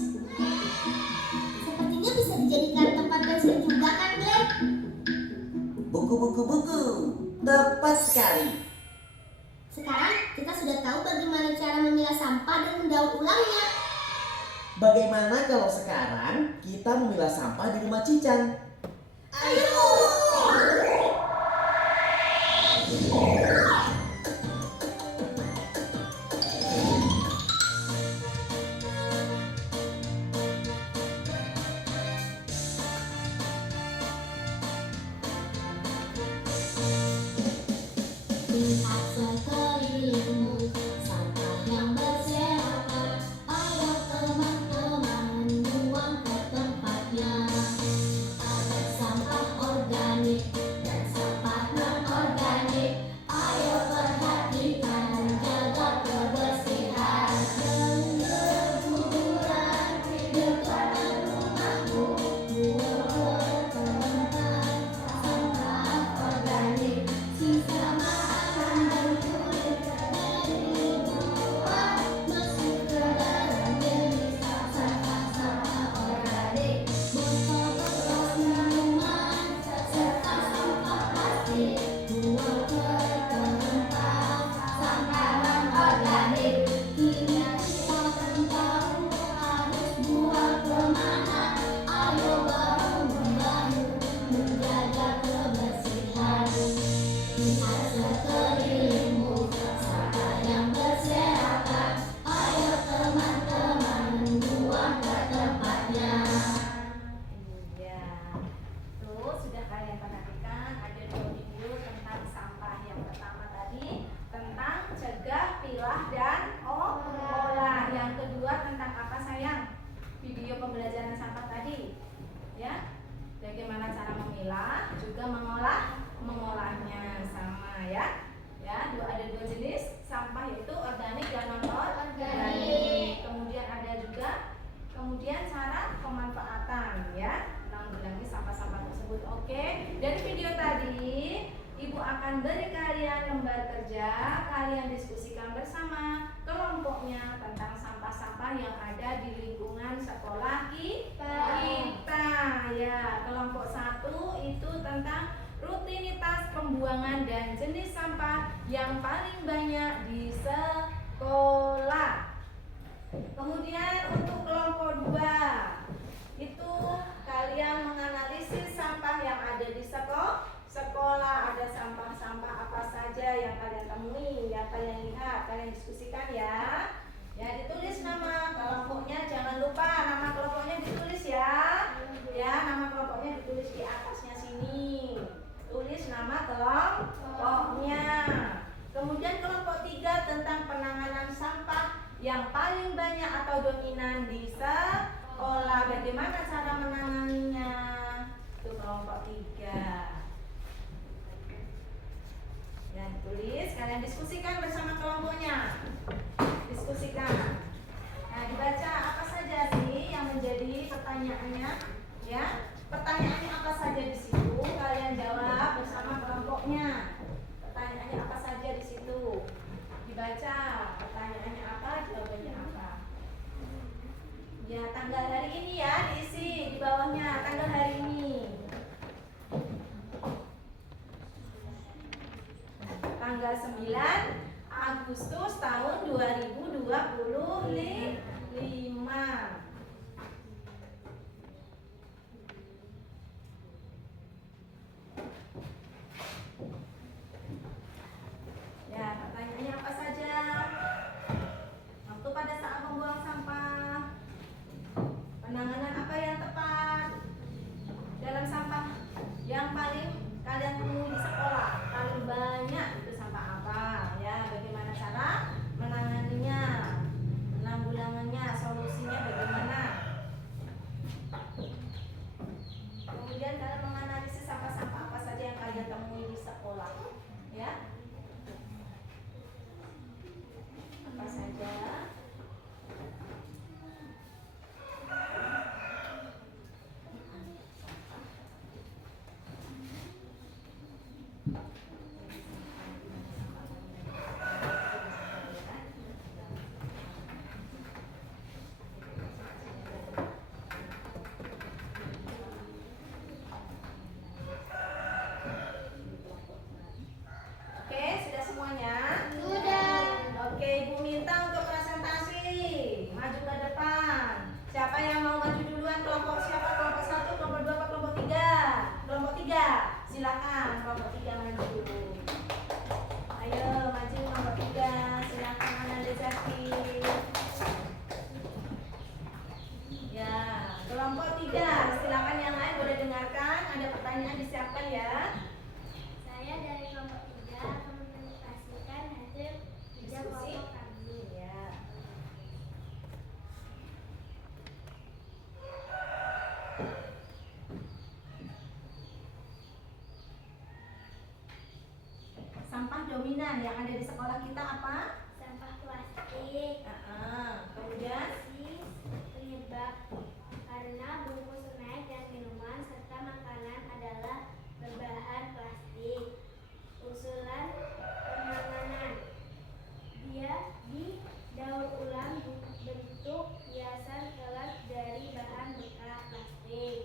Sepertinya bisa dijadikan tempat pensil juga kan, Glenn? Buku. Tepat sekali. Sekarang kita sudah tahu bagaimana cara memilah sampah dan mendaur ulangnya. Bagaimana kalau sekarang kita memilah sampah di rumah Cican? Ayo! Lihat sekelilingmu, sampah yang berserakan. Ayo teman-teman, buang ke tempatnya. Ada sampah organik, kemudian cara pemanfaatan ya, menanggulangi sampah-sampah tersebut. Oke, dari video tadi Ibu akan beri kalian lembar kerja, kalian diskusikan bersama kelompoknya tentang sampah-sampah yang ada di lingkungan sekolah kita ya. Kelompok 1 itu tentang rutinitas pembuangan dan jenis sampah yang paling banyak di sekolah. Kemudian untuk kelompok 2 itu kalian menganalisis sampah yang ada di sekolah. Ada sampah-sampah apa saja yang kalian temui, yang kalian lihat, kalian diskusikan ya. Ya, ditulis nama kelompoknya, jangan lupa nama kelompoknya ditulis ya. Ya, nama kelompoknya ditulis di atasnya sini. Tulis nama kelompoknya. Kemudian kelompok 3 tentang penanganan sampah yang paling banyak atau dominan di sekolah. Bagaimana cara menanganinya? Itu kelompok 3. Ya, ditulis, kalian diskusikan bersama kelompoknya. Diskusikan. Nah, dibaca apa saja sih yang menjadi pertanyaannya? Ya, pertanyaannya apa saja di situ? Kalian jawab bersama kelompoknya. Pertanyaannya apa saja di situ? Dibaca. Pertanyaannya apa? Jawabannya apa? Ya, tanggal hari ini ya diisi di bawahnya. Tanggal hari ini. Tanggal 9 Agustus tahun 2025. Ya, pertanyaannya apa saja? Waktu pada saat membuang sampah, penanganan apa yang tepat dalam sampah yang paling kalian temui di sekolah? Paling banyak itu sampah apa? Ya, bagaimana cara menanganinya, penanggulangannya, solusinya bagaimana? Kemudian kalian menganalisis sampah-sampah apa saja yang kalian temui di sekolah, ya? Apa saja? Oke, sudah semuanya? Sudah. Oke, Ibu minta untuk presentasi. Maju ke depan. Siapa yang mau maju duluan? Kelompok siapa? Kelompok 1, kelompok 2, atau kelompok 3? Kelompok 3. Silakan, kelompok 3 maju. Ayo, maju kelompok 3. Silakan Ananda Zaki. Ya, kelompok 3. Silakan yang lain boleh dengarkan. Ada pertanyaan disiapkan ya. Saya dari kelompok 3 akan mempresentasikan hasil kerja Diskusi. kelompok kami. Ya. Sampah dominan yang ada di sekolah kita apa? Sampah plastik, Kemudian sis, penyebab karena bungkus snack dan minuman serta makanan adalah berbahan plastik. Usulan penanganan, dia didaur ulang bentuk hiasan kelas dari bahan bekas plastik.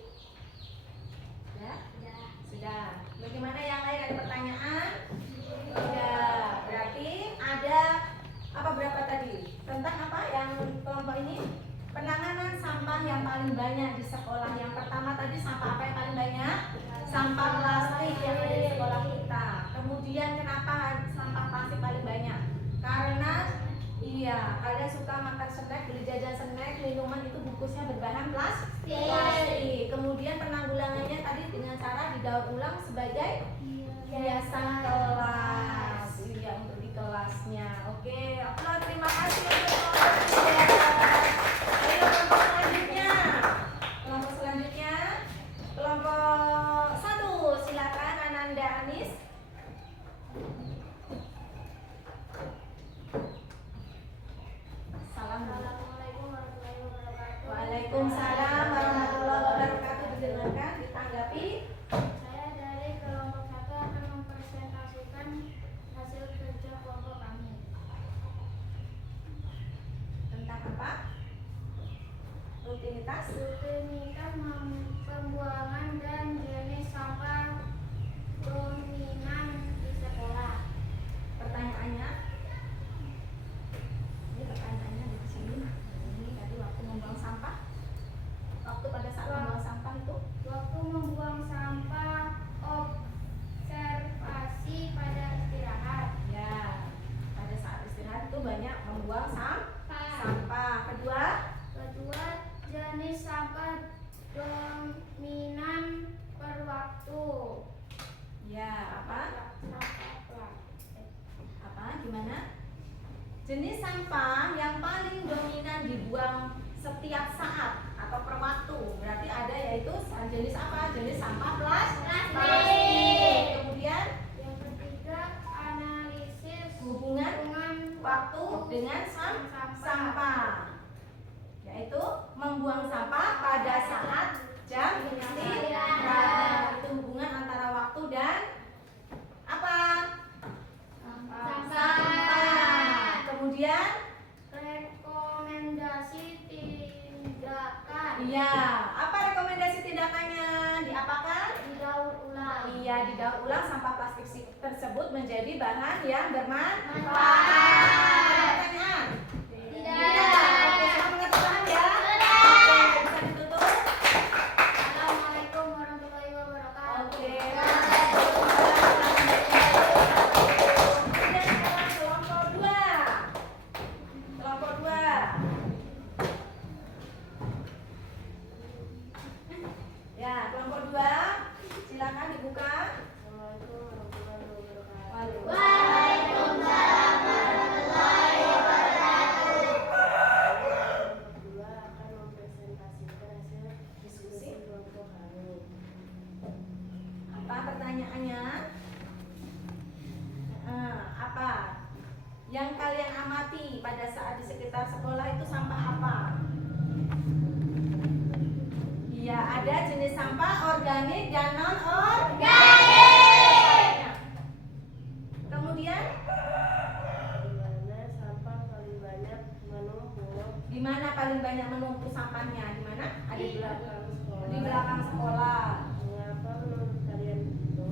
ya, Sudah. sudah. Bagaimana yang lain, ada pertanyaan? Sudah. Berarti ada apa, berapa tadi? Tentang apa yang kelompok ini? Penanganan sampah yang paling banyak di sekolah. Yang pertama tadi sampah apa yang paling banyak? Sampah plastik yang ada di sekolah kita. Kemudian kenapa sampah plastik paling banyak? Karena iya, kalian suka makan snack, beli jajan snack, minuman itu bungkusnya berbahan plastik. Kemudian penanggulangannya tadi dengan cara didaur ulang sebagai hiasan kelas. Iya, untuk di kelasnya. Oke, aplaus, terima kasih untuk kelompok 3. Ayo kelompok selanjutnya. Kelompok selanjutnya, kelompok 1. Silakan Ananda Anis. Salam. Assalamualaikum warahmatullahi wabarakatuh. Waalaikumsalam. Waalaikumsalam warahmatullahi wabarakatuh. Didengarkan, ditanggapi. Saya dari kelompok 1 akan mempresentasikan hasil kerja kelompok kami. Tentang apa? Rutinitas. Rutinitas pembuangan dan jenis sampah dominan di sekolah. Pertanyaannya, ini pertanyaannya di sini. Ini tadi waktu membuang sampah. Waktu pada saat membuang sampah itu, Waktu membuang sampah, observasi pada istirahat. ya, pada saat istirahat itu banyak membuang sampah. Kedua, Jenis sampah dominan per waktu. ya apa? Gimana? Jenis sampah yang paling dominan dibuang setiap saat atau per waktu. Berarti ada yaitu jenis apa? Jenis sampah plastik. Kemudian Yang ketiga, analisis hubungan waktu dengan sampah, yaitu membuang sampah pada saat jam istirahat. Itu hubungan antara waktu dan apa? Sampah. Kemudian rekomendasi tindakan. iya, apa rekomendasi tindakannya? Diapakan? Didaur ulang. Iya, didaur ulang sampah plastik tersebut menjadi bahan yang bermanfaat. Ada pertanyaan? Tidak. Oke, semua mengerti paham ya? Oke, bisa ditutup. Assalamualaikum warahmatullahi wabarakatuh. Oke. Kemudian sekarang kelompok 2. Kelompok 2. Ya, kelompok 2. Silakan dibuka. Waalaikumsalam warahmatullahi wabarakatuh. Kedua akan mempresentasikan hasil diskusi kelompok kami. Apa pertanyaannya? Apa yang kalian amati pada saat di sekitar sekolah itu sampah apa? Iya, ada jenis sampah organik dan non organik. Kemudian Di mana sampah paling banyak menumpuk di mana paling banyak menumpuk sampahnya? Di mana? Ada di belakang sekolah. di belakang sekolah. Mengapa menurut kalian begitu?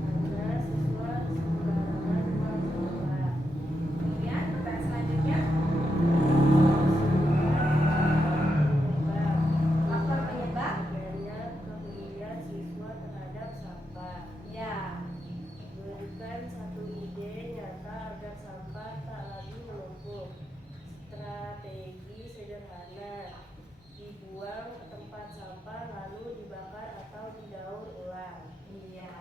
Karena siswa sembarangan buang sampah. Kemudian pertanyaan selanjutnya, faktor penyebab. Adanya kepedulian siswa terhadap sampah. Ya, Berikan satu ide nyata agar sampah tak lagi menumpuk. Strategi sederhana: dibuang ke tempat sampah lalu dibakar atau didaur ulang. iya.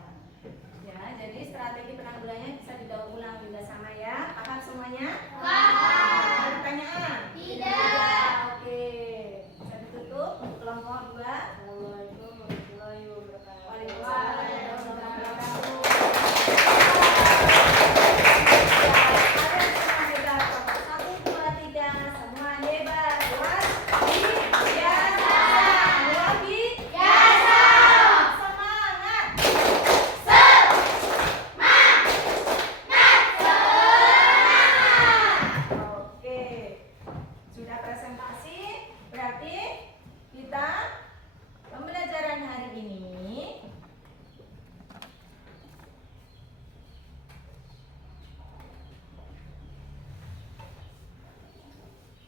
Ya, jadi strategi penanggulangannya bisa didaur ulang juga sama ya. Paham semuanya? Ada pertanyaan? Tidak. Oke. Bisa ditutup untuk kelompok 2. Assalamualaikum warahmatullahi wabarakatuh. Waalaikumsalam warahmatullahi wabarakatuh. Kalian semua hebat. 1, 2, 3. Semua hebat. Luar biasa. Luar biasa. Semangat. Oke. Sudah presentasi, berarti kita pembelajaran hari ini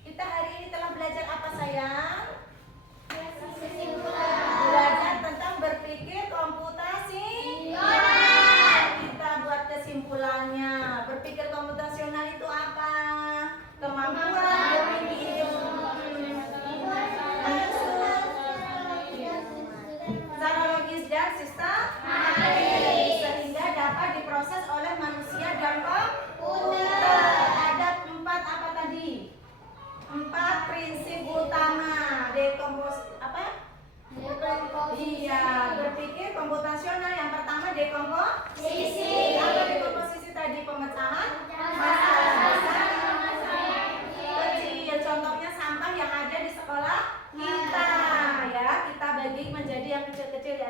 kita hari ini telah belajar apa sayang? Belajar tentang berpikir komputasi. Kita buat kesimpulannya. Berpikir komputasional itu apa? Kemampuan berpikir secara logis dan sistematis sehingga dapat diproses oleh manusia dan komputer. Ada 4 apa tadi? 4 prinsip utama Iya, berpikir komputasional. Yang pertama dekomposisi. Apa dekomposisi tadi? Pemecahan masalah besar kecil. Contohnya sampah yang ada di sekolah kita.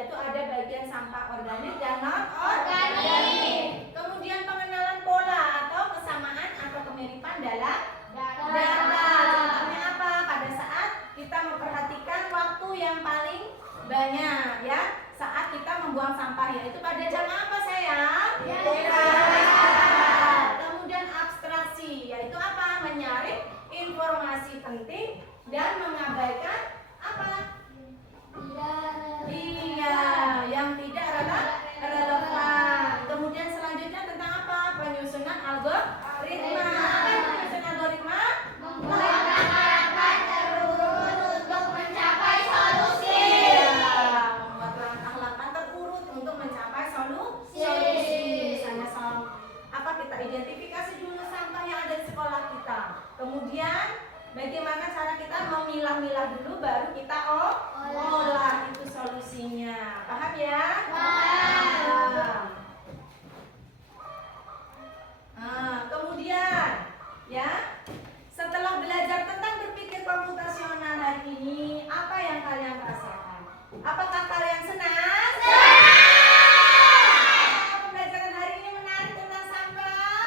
yaitu ada bagian sampah organik dan non-organik. Kemudian pengenalan pola atau kesamaan atau kemiripan dalam data. Contohnya apa? Pada saat kita memperhatikan waktu yang paling banyak ya, saat kita membuang sampah, yaitu pada jam apa sayang? Kemudian abstraksi, yaitu apa? Menyaring informasi penting dan mengabaikan apa? Iya, yang tidak relevan. Kemudian selanjutnya tentang apa? Penyusunan algoritma. Apa itu penyusunan algoritma? Membuat terurut untuk mencapai solusi. Membuat langkah-langkah terurut untuk mencapai solusi. Misalnya apa, kita identifikasi dulu sampah yang ada di sekolah kita. Kemudian bagaimana cara kita memilah-milah dulu, baru kita olah, itu solusinya. Paham ya? Paham. Nah, kemudian ya, setelah belajar tentang berpikir komputasional hari ini, apa yang kalian rasakan? Apakah kalian senang? Pembelajaran hari ini menarik tentang sampah?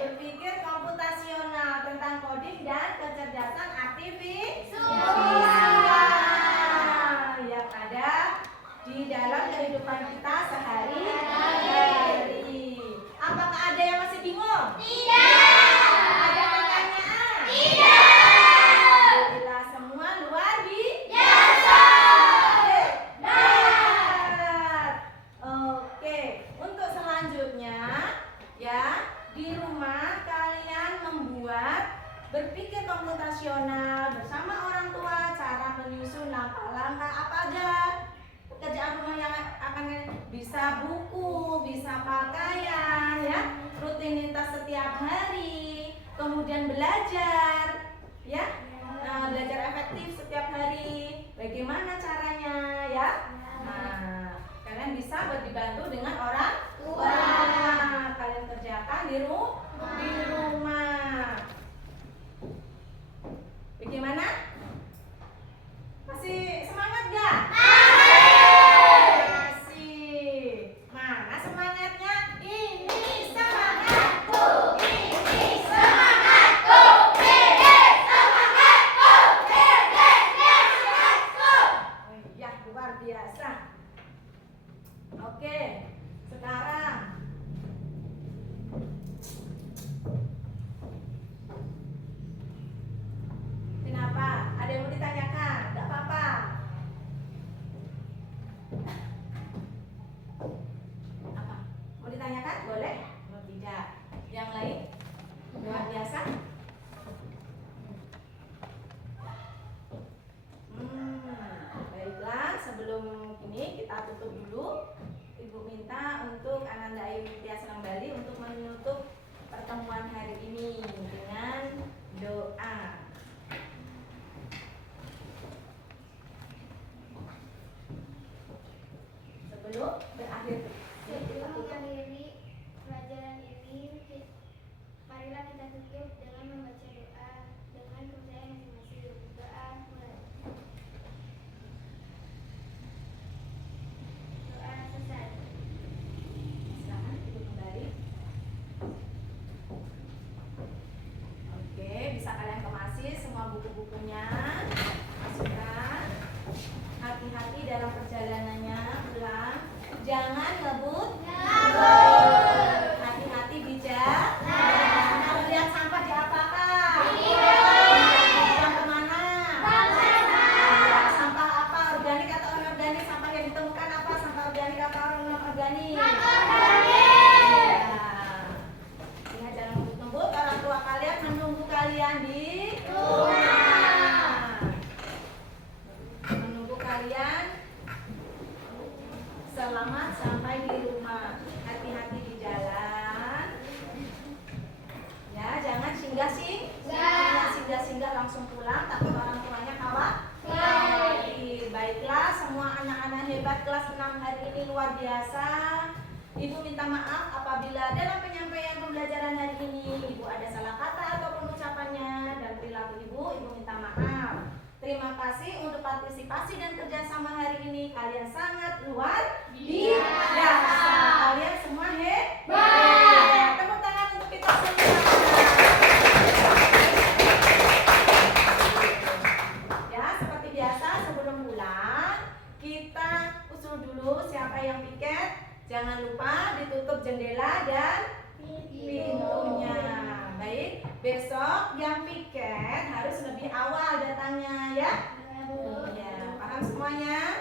Berpikir komputasional tentang coding dan kecerdasan artifisial yang ada di dalam kehidupan kita sehari-hari. Apakah ada yang masih bingung? Tidak. Ada pertanyaan? Tidak. Alhamdulillah, semua luar biasa. Hebat. Oke, untuk selanjutnya ya, di rumah kalian membuat berpikir komputasional bersama orang tua, cara menyusun langkah-langkah apa aja pekerjaan rumah yang akan bisa buku, bisa pakaian ya, rutinitas setiap hari, kemudian belajar ya, belajar efektif setiap hari, bagaimana caranya ya. Nah, kalian bisa dibantu dengan orang tua. Kalian kerjakan di rumah. Bagaimana? Masih semangat gak? Masih. Mana semangatnya? Ini semangatku. Ini semangatku. Ini semangatku. Ini semangatku. Oh iya, luar biasa. Oke, sekarang kenapa? Ada yang mau ditanyakan? Gak apa-apa. Apa? Mau ditanyakan? Boleh? Mau tidak? Yang lain? Luar biasa? Baiklah, sebelum ini kita tutup dulu. Ibu minta untuk Ananda Ayu Nitya Senang Bali untuk menutup pertemuan hari ini dengan doa. Sebelum berakhir, Sebelum mengakhiri pelajaran ini, marilah kita tutup dengan membaca doa dengan kepercayaan masing-masing. Doa mulai. Doa selesai. Silakan ibu kembali. Oke, bisa kalian kemasi semua buku-bukunya, masukkan. Hati-hati dalam perjalanannya, pulang. Jangan ngebut. Hati-hati di jalan. Kalau lihat sampah diapakan? Buang kemana? Sampah apa? Organik atau anorganik? Sampah yang ditemukan apa? Sampah organik apa non-organik? Ya, jangan ngebut-ngebut. Orang tua kalian menunggu kalian di rumah. Menunggu kalian selamat sampai di rumah. Hati-hati di jalan. Ya, jangan singgah-singgah langsung pulang, takut orang tuanya khawatir. Baiklah, semua anak-anak hebat kelas 6 hari ini luar biasa. Ibu minta maaf apabila dalam penyampaian pembelajaran hari ini Ibu ada salah kata ataupun ucapannya dan perilaku Ibu minta maaf. Terima kasih untuk partisipasi dan kerjasama hari ini. Kalian sangat luar biasa. Kalian semua hebat. Tepuk tangan untuk kita semua. Ya, seperti biasa sebelum pulang kita usul dulu siapa yang piket. Jangan lupa ditutup jendela dan pintunya. Baik, besok yang piket harus lebih awal datangnya ya. Ya, paham semuanya?